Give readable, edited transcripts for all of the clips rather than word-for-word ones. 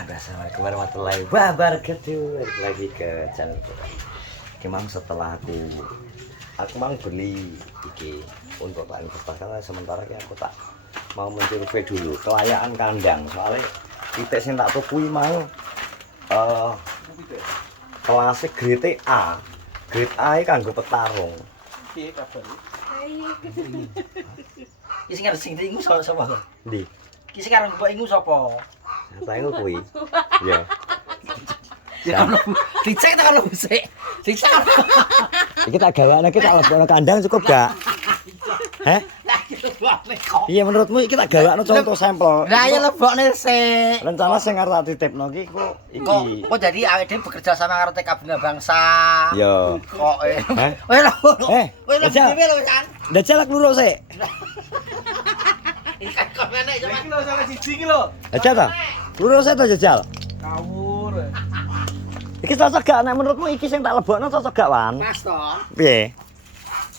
Assalamualaikum warahmatullahi wabarakatuh. Balik lagi ke channel Kemang. Setelah aku mau beli iki untuk tak investasi, karena sementara aku tak mau mencuri dulu kelayakan kandang, soalnya titik sing tak tuku mau kelas grade A. Grade A iki kanggo petarung. Piye kabar? Iki sing arep sing ingu sapa? Ndi? Iki sing arep mbok ingu sapa? Saya kuwi. Ya. Ya kalau dicek ta kalau sik. Siksa. Iki tak gaweane iki tak lebokno kandang cukup gak? Heh? Iya menurutmu iki tak gawakno contoh sampel. Lah ya lebokne sik. Rencana sing arep tak titipno iki kok iki. Kok jadi awake dhewe bekerja sama karo TK Bina Bangsa. Yo. Kok Heh? Kowe lho. Kowe lho Dajal. dhewe lho kan. Dajal kluruk sik. Iki kan komene Iki sampean. lho salah siji iki lho. Dajal ta? Kluruk sik to Dajal. Kawur. Iki cocok gak nek menurutmu iki sing tak lebokno cocok gak, Wan? Mas to. Piye?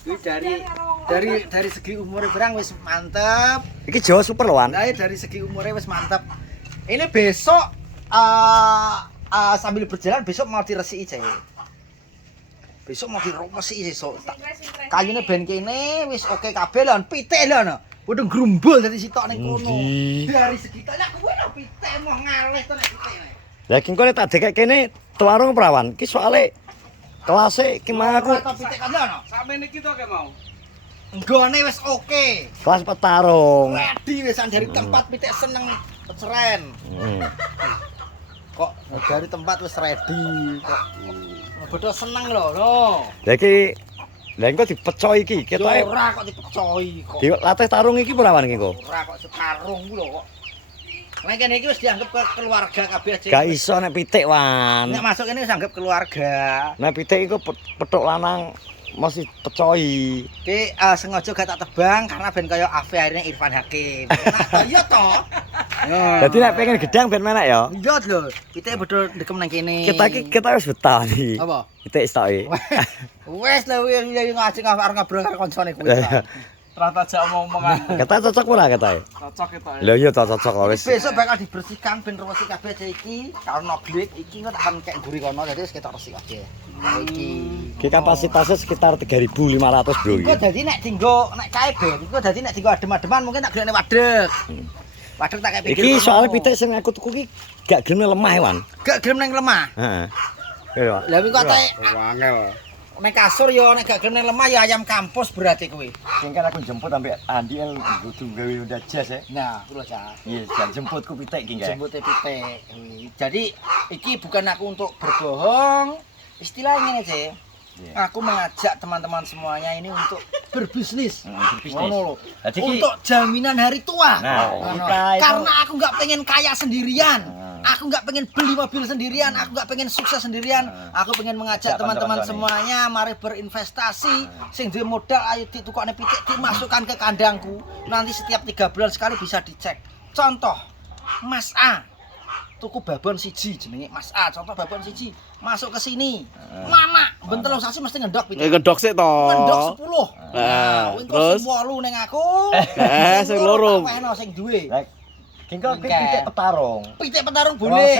Kuwi dari segi umure barang wis mantep. Iki Jawa super lho, Wan. Nah, dari segi umurnya wis mantap. Ini besok sambil berjalan besok mau diresiki Cek. Besok mau diresiki besok. Kayune ben kene wis oke kabeh lan pitik lho no. Padha grumbul dadi sitok ning kono. Endi? Dari segi kaya kuwi lho pitik mau ngalih to nek pitik. Lah iki kok tak dekek kene tuarung prawan. Iki soalé kelasé iki mah aku Ora to pitik kan lho no. Sampe niki to ke mau. Nggone wis oke. kelas petarung. Ready wis dari tempat pitik seneng peceren. Kok dari tempat wis ready kok. Bodo seneng lho no. Lah iki lha engko dipeco iki ketoke Ora kok dipecohi kok. dilatih tarung iki prawan iki kok. Ora kok sekarung ku lho kok. Nek kene iki wis dianggap keluarga kabeh aja. Gak iso nek pitik, Wan. Nek masuk kene wis anggap keluarga. Nek pitik iku petuk lanang mesti pecoi. Ki sengaja gak tak tebang karena ben kaya Afi akhirnya Irfan Hakim. Nah, iya to. Dadi nek pengen gedang ben menek ya. Iya lho, pitik bodo ndekem nang kene. Kita wis betah iki. Apa? Pitik stoke. Wes lho yang ngajeng arep ngobrol karo koncone kuwi. Ternyata aja omong-omongan. Kita cocok ora ketae? Cocok itu. Lho iya to cocok kok wis. Besok bakal dibersihkan ben resik kabeh aja iki. Kalau noglik iki kok akan kek guri kono dadi wis ketok resik kabeh. Iki. Iki kapasitasnya sekitar 3.500 bro Iku iki. dadi nek dinggo nek kae ben iku dadi nek dinggo adem-ademan mungkin tak golekne wadeg. Wadeg tak kayak Iki soalnya pitik sing aku tuku iki gak gelem lemah, Wan. gak gelem nang lemah. Heeh. Iya, Pak. Lah iku kok tak Wangel. nek kasur yo nek gak gelem nang lemah ya ayam kampus berarti kuwi. Sing kan aku jemput ambek Andi kudu gawe Honda Jazz ya. Nah, kuwi lho Cak. Iya, jan jemputku pitik iki, Nggih. Jempute pitik. Jadi iki bukan aku untuk berbohong. Istilahnya ngene, Cek. Iya. Aku mengajak teman-teman semuanya ini untuk berbisnis. Berbisnis. Ngono lho. Jadi ki- Untuk jaminan hari tua. Nah, Ngono. kita itu- Karena aku nggak pengen kaya sendirian. Nah. Aku nggak pengen beli mobil sendirian. Aku nggak pengen sukses sendirian. Aku pengen mengajak Ajak teman-teman teman-teman semuanya mari berinvestasi. Sing duwe modal ayo ditukokne pitik dimasukkan ke kandangku. Nanti setiap 3 bulan sekali bisa dicek. Contoh, Mas A tuku babon siji jenenge Mas A, contoh babon siji masuk ke sini. Mana? Bentel sasi mesti ngendok pitik. Ngedok sik to. Ngendok 10. Nah, Engko terus? sing 8 ning aku. Sing loro. Tak wehno sing duwe. Lah, kengko Oke. pitik petarung. Pitik petarung boleh.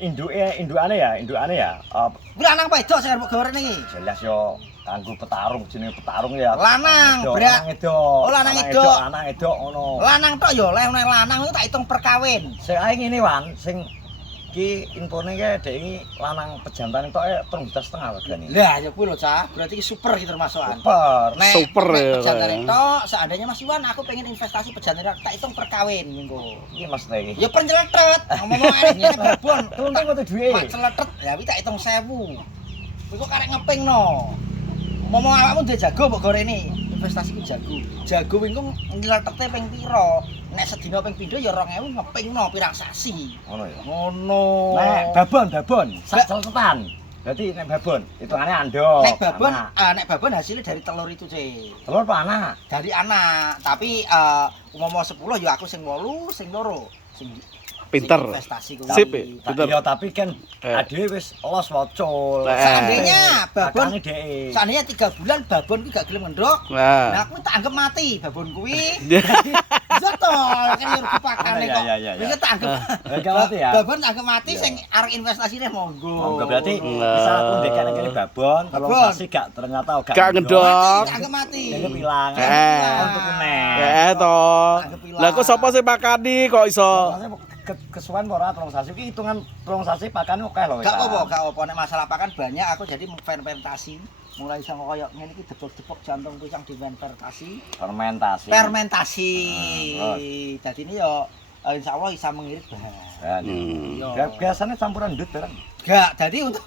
Indukane ya. Kuwi lanang apa wedok sing arep goreng iki? Jelas yo kanggo petarung jenenge petarung ya. Lanang, Edok, berat. lanang edok. Oh, lanang edok. Lanang edok ngono. Lanang tok ya, leh nek lanang itu tak hitung per kawin. Sing ae ngene Wan, sing iki infone ki dhek iki lanang pejantan tok 3,5 regane. Lah ya kuwi lho, Cah. Berarti iki super iki termasukan. Super. Nek Super ya, pejantan Pak. itu seandainya Mas Iwan aku pengen investasi pejantan tak hitung per kawin minggu. Iki maksudnya iki. Ya penceletet. Ngomong ae ngene babon. Untung kudu duwe. Pak celetet, ya wi tak hitung 1000. Kowe kok karek ngepingno. Ngomong awakmu duwe jago mbok gorene. Investasiku jago. Jago kuwi engko nyeletete ping pira? Nek sedina ping pindho ya 2000 ngepingno pirang sasi. Ngono ya. Ngono. Nek babon, sak celetetan. Berarti nek babon, hitungane andok. Nek babon, anak. nek babon hasilnya dari telur itu, Cek. Telur apa anak? Dari anak. Tapi umpama 10 ya aku sing 8, sing loro. Sing Pinter. Investasi kuwi. Sip, Tapi pinter. tapi kan adewe wis los wocol. Seandainya babon Pakane dhek. seandainya 3 bulan babon kuwi gak gelem ngendok. Nah. Nah, aku tak anggap mati babon kuwi. Iya toh, kan yo rugi pakane kok. Iya. Wis tak anggap. Anggap mati ya? Babon tak anggap mati sing arek investasinya monggo. Monggo berarti misal aku ndekane kene babon, Babon. tolong sasi gak ternyata Gak ngendok. Mati, tak anggap mati. Ini pilang. Untuk meneh. toh. Anggap ilang. Lah kok sapa sing makani kok iso? Kesuwen ora tolong sasi iki hitungan tolong sasi pakane akeh lho. Gak apa-apa nek masalah pakan banyak aku jadi fermentasi. Mulai sama koyo ngene iki depok-depok jantung pisang difermentasi. Fermentasi. Fermentasi. terus? Dadi ini yo insyaallah bisa mengirit bahan. Yo. Biasanya campuran ndut bareng. Gak, jadi untuk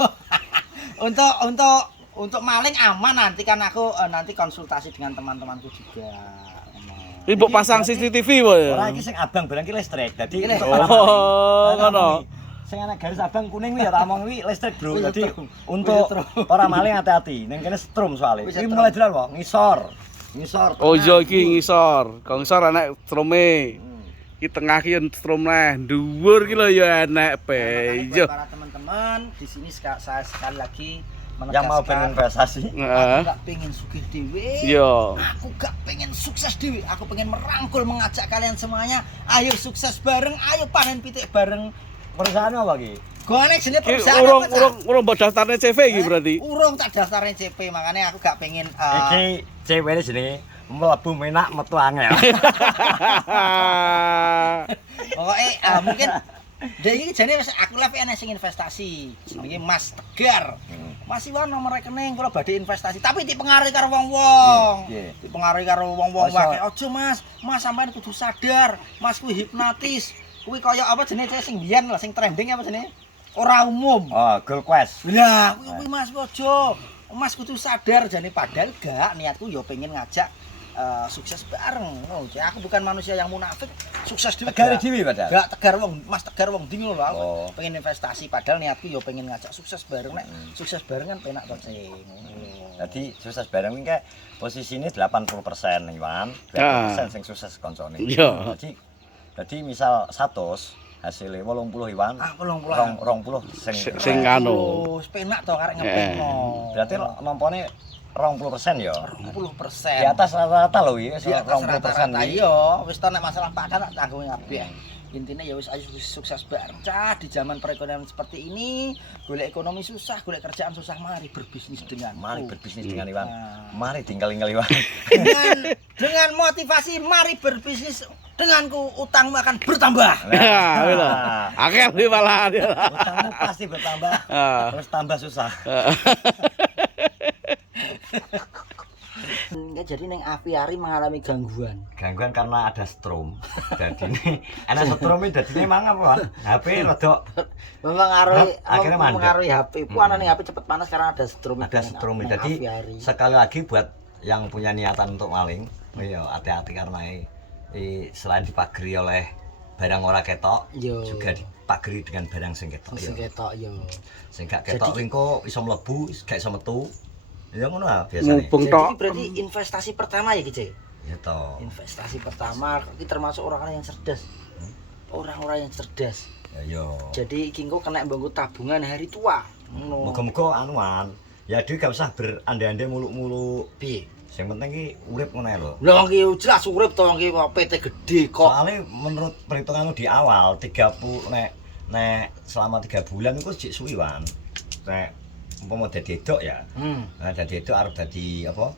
untuk maling aman nanti kan aku nanti konsultasi dengan teman-temanku juga. Ibu pasang CCTV wae. Ora iki sing abang barang ki listrik. Dadi Ini. Oh, ngono. Sing ana garis abang kuning kuwi ya tak omong kuwi listrik, Bro. Wis Dadi strum. untuk Wis strum. orang maling hati-hati. Ning kene strum soalnya. Wis Iki strum. mulai jalan kok ngisor. Ngisor. Oh iya iki ngisor. Kok ngisor enek strume. Iki tengah ki strum neh. Dhuwur ki lho ya enek pe. Makanya Yo. buat para teman-teman di sini saya sekali lagi Yang mau berinvestasi. Aku Heeh. gak pengen sugih dewe. Yo. Aku gak pengen sukses dewe. Aku pengen merangkul mengajak kalian semuanya. Ayo sukses bareng. Ayo panen pitik bareng. Perusahaan apa ki? Gone jenenge Ki perusahaan urung apa, Cak? urung mbok daftarne CV iki berarti. Urung tak daftarin CP, makanya aku gak pengen Iki cewek jenenge mlebu menak metu angel. pokoknya mungkin dari ini jadi aku live enek sing investasi jenenge Mas Tegar. Mas Iwan nomor rekening kula badhe investasi, tapi dipengaruhi karo wong-wong. Iya, iya. Dipengaruhi karo wong-wong Masa- wae. Ojo Mas, Mas sampean kudu sadar. Mas kuwi hipnotis. Kuwi kaya apa jenenge sing biyen lho, sing trending apa jenenge? Ora umum. Oh, Gold Quest. Lah, kuwi Mas ojo. Mas kudu sadar jane padahal gak niatku ya pengen ngajak sukses bareng. Oh, jadi aku bukan manusia yang munafik, sukses dhewe. Tegari gak. dhewe padahal. Gak tegar wong, Mas tegar wong ndi lho aku. Oh. Pengen investasi padahal niatku ya pengen ngajak sukses bareng nek sukses bareng kan penak to, Cing. Jadi sukses bareng iki posisine 80% Iwan, 20% sing sukses koncone. Iya. Jadi misal 100 hasilnya 80 Iwan. Ah, 80. 20 Sing anu. Wis penak to karek ngepekno. Berarti nompone 20% ya. 20%. Di atas rata-rata lho iki, Di atas 20% rata-rata iki. iya, wis to nek masalah pakan tak tanggung kabeh. Intinya ya wis ayo sukses bareng. Cah, di zaman perekonomian seperti ini, golek ekonomi susah, golek kerjaan susah, mari berbisnis dengan. Mari berbisnis dengan Iwan. Nah. Mari tinggal-tinggal Iwan. dengan motivasi mari berbisnis denganku utangmu akan bertambah. Ya, lho. Akeh kuwi malahan. Utangmu pasti bertambah. Ah. Terus tambah susah. Enggak jadi neng apiari mengalami gangguan. Gangguan karena ada strom. Jadi ini ana strome dadine mangap Wan. HP rodok Mempengaruhi Akhirnya mandek. mempengaruhi HP. Ku anane HP cepet panas karena ada strom. ada strom. Jadi sekali lagi buat yang punya niatan untuk maling, iya hati-hati karena selain dipagari oleh barang ora ketok, Yo. juga dipagari dengan barang sing ketok. sing Iya. ketok yo. Sing gak ketok Jadi- engko iso mlebu, gak iso metu. Ya ngono lah biasane. Mumpung Jadi tok. berarti investasi pertama ya Kice? Ya toh. Investasi pertama ini termasuk orang-orang yang cerdas. Orang-orang yang cerdas. Ya yo. Jadi iki engko kena mbangku tabungan hari tua. Ngono. Muga-muga anuan. Ya dhewe gak usah berandai-andai muluk-muluk. Piye? Sing penting ki urip ngono ae lho. Lah wong iki jelas urip to wong iki PT gede kok. Soalnya menurut perhitunganmu di awal 30 nek selama 3 bulan itu jek suwi Wan. Nek umpama dadi edok ya. Nah dadi edok arep dadi apa?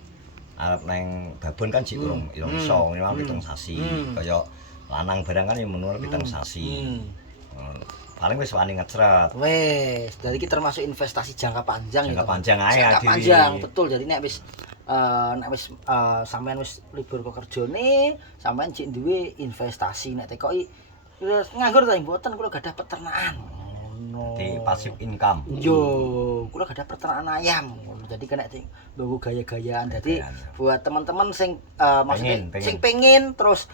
Arep neng babon kan jek urung iso minimal 7 sasi. Kaya lanang barang kan ya menurut 7 sasi. Paling wis wani ngecret. Wes, jadi kita termasuk investasi jangka panjang Jangka ya. panjang ae Jangka dhewe. panjang, betul. Jadi nek wis sampean wis libur kok kerjane, sampean cek duwe investasi nek tekoki nganggur ta mboten kula gadah peternakan. Ngono. Di pasif income. Yo, kula gadah peternakan ayam. Jadi kena nggo gaya-gayaan. Jadi buat teman-teman sing maksudnya Pengen. sing pengen terus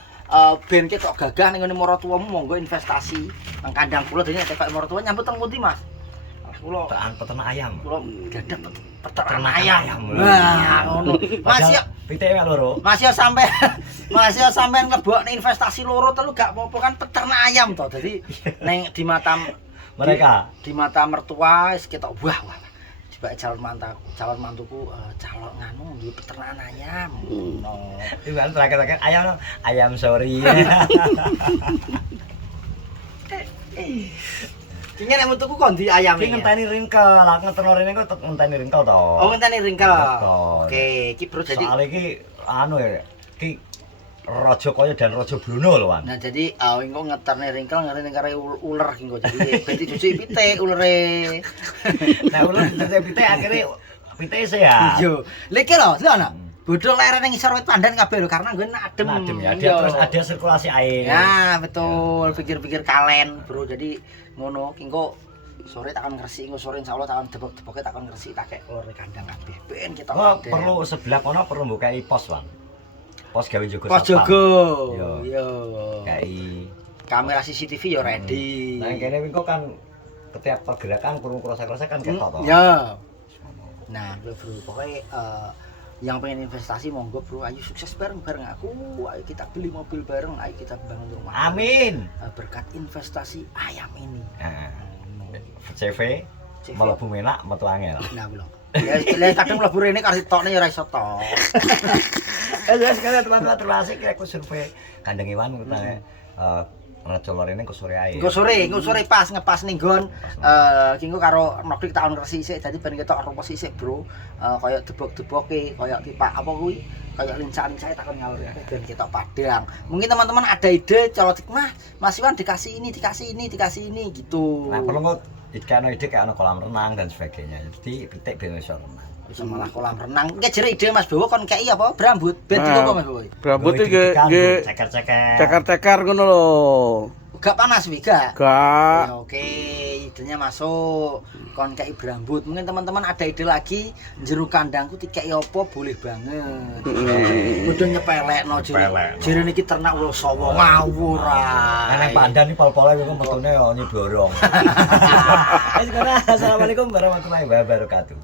ben ketok gagah ning ngene maratuwamu monggo investasi nang kandang kula dene tekok maratuwa nyambut teng pundi Mas? Kula Peternak ayam. kula gadah peternakan ayam. Wah, ngono. Mas yo pitike mek loro. Mas yo sampean nglebokne investasi loro telu gak apa-apa kan peternak ayam to. Dadi ning di mata Mereka di mata mertua wis ketok wah. Dibak calon mantuku calon nganu duwe peternakan ayam. Ngono. Iwan terakhir ayam sorry. Iki nek metuku kok ndi ayam Iki ngenteni ringkel, lak ngeterno rene kok ngenteni ringkel to. Oh, ngenteni ringkel. Betul. Oke, iki bro jadi Soale iki anu ya, iki raja kaya dan raja Bruno lho, Wan. nah jadi engko ngeterne ringkel ngerti kare uler engko jadi ben dicuci pitik ulere. Nah, ulah dicuci pitik akhire pitike sehat. Iya. Lha iki lho, ana. Bodol lerene ning isor wit pandan kabeh lho karena gue adem. Adem ya, dia Iya. terus ada sirkulasi air. Ya, betul. Pikir-pikir kalen, bro. Jadi ngono ki engko sore takon ngresiki, engko sore insyaallah takon debok-deboke takon ngresiki tak kek ulere kandang kabeh. Ben kita Oh, perlu sebelah kono perlu mbukai pos, Wan. Pos gawe jaga pos jogo. Iya. Iya. Kai. Kamera CCTV ya ready. Nah, kene winko kan setiap pergerakan kurung krosa-krosa kan ketok to. Ya. Nah, bro, pokoknya yang pengen investasi monggo bro, ayo sukses bareng-bareng aku, ayo kita beli mobil bareng, ayo kita bangun rumah. Amin. Berkat investasi ayam ini. Nah, CV mlebu menak metu angel. Nah, belum. Ya kadang mlebu rene kasih tokne ya ora iso tok. Ya sekalian teman-teman terima kasih aku survei kandang Iwan kita Raja Lorene ke sore ae. Engko sore pas ngepas ning nggon ki engko karo Nokdik tak on resi sik dadi ben ketok rumput sik bro. Kaya debok-deboke, kaya tipak apa kuwi, kaya lincah-lincahe takon ngalur ya ben ketok padang. Mungkin teman-teman ada ide colotik Mas Iwan dikasih ini gitu. Nah, perlu kok ide kayak ana kolam renang dan sebagainya. Jadi pitik ben iso renang. Bisa malah kolam renang. Iki jere ide Mas Bowo kon kei apa? Brambut. Ben dikopo Mas Bowo. Rambut iki nggih ceker-ceker. cekar-cekar ngono lho. Gak panas wi gak? Gak. Ya, oke, idenya masuk. Kon kei brambut. Mungkin teman-teman ada ide lagi jero kandangku dikei apa boleh banget. Kudu nyepelekno jere niki ternak ulo sawo ngawur ae. Nang pandan iki pol-pole iku metune ya nyidorong. Wis kana assalamualaikum warahmatullahi wabarakatuh.